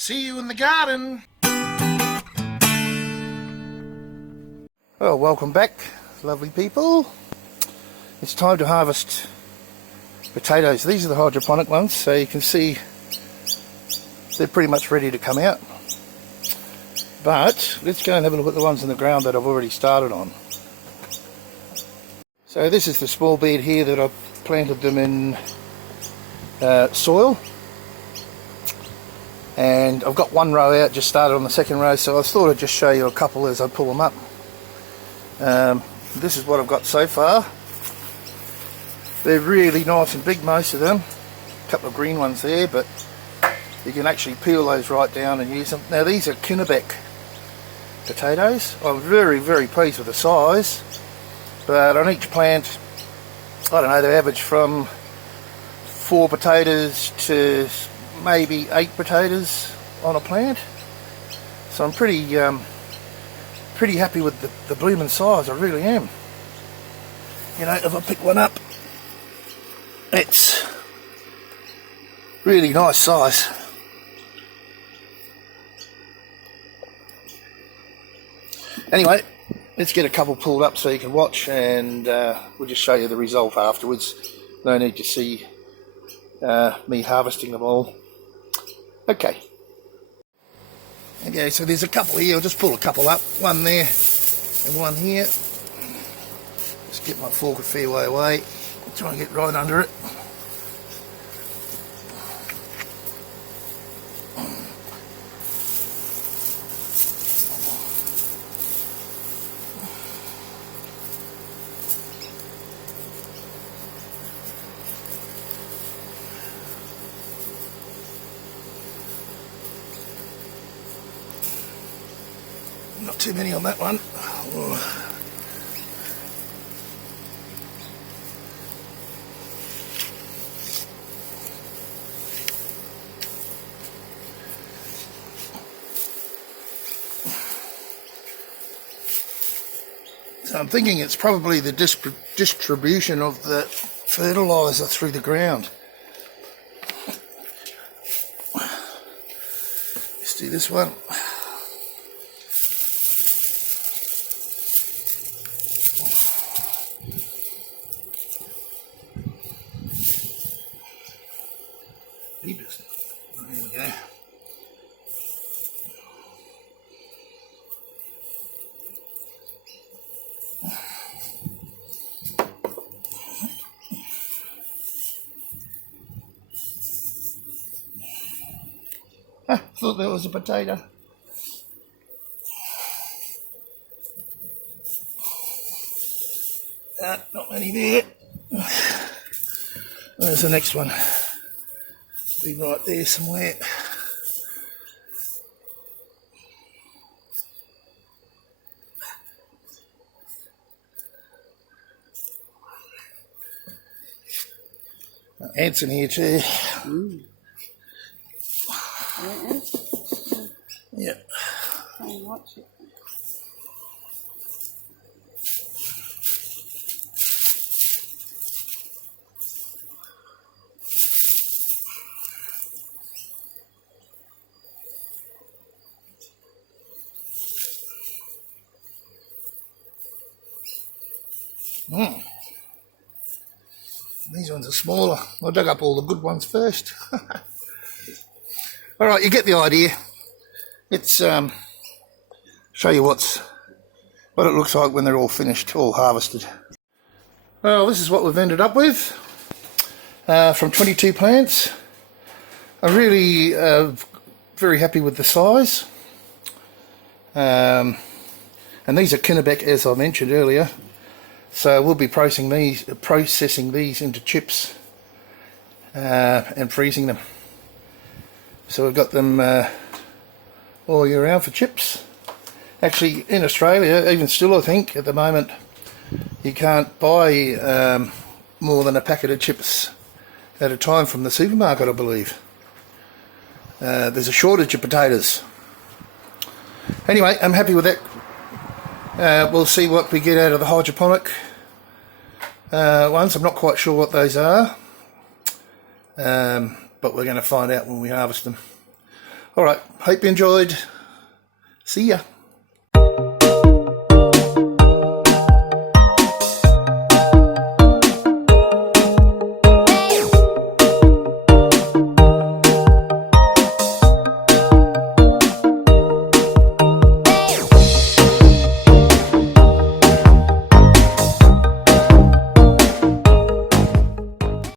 See you in the garden. Well, welcome back, lovely people. It's time to harvest potatoes. These are the hydroponic ones, so you can see they're pretty much ready to come out. But let's go and have a look at the ones in the ground that I've already started on. So this is the small bed here that I've planted them in soil. And I've got one row out, just started on the second row, so I thought I'd just show you a couple as I pull them up. This is what I've got so far. They're really nice and big, most of them. A couple of green ones there, but you can actually peel those right down and use them. Now these are Kinnebec potatoes. I'm very, very pleased with the size, but on each plant, I don't know, they average from 4 potatoes to maybe 8 potatoes on a plant. So I'm pretty happy with the blooming size, I really am. You know, if I pick one up, it's really nice size. Anyway, let's get a couple pulled up so you can watch, and we'll just show you the result afterwards. No need to see me harvesting them all. Okay, so there's a couple here. I'll just pull a couple up, one there and one here. Just get my fork a fair way away, try and get right under it. Not too many on that one. So I'm thinking it's probably the distribution of the fertiliser through the ground. Let's do this one. There we go. I thought that was a potato. Not many there. There's the next one. Be right there somewhere. Ants in here too. Mm. Yeah. Try and watch it. Mm. These ones are smaller. I dug up all the good ones first. Alright, you get the idea. Let's show you what it looks like when they're all finished, all harvested. Well, this is what we've ended up with from 22 plants. I'm really very happy with the size. And these are Kinnebec, as I mentioned earlier. So we'll be processing these into chips and freezing them. So we've got them all year round for chips. Actually, in Australia, even still, I think at the moment, you can't buy more than a packet of chips at a time from the supermarket, I believe. There's a shortage of potatoes. Anyway, I'm happy with that. We'll see what we get out of the hydroponic ones. I'm not quite sure what those are, but we're going to find out when we harvest them. All right, hope you enjoyed. See ya.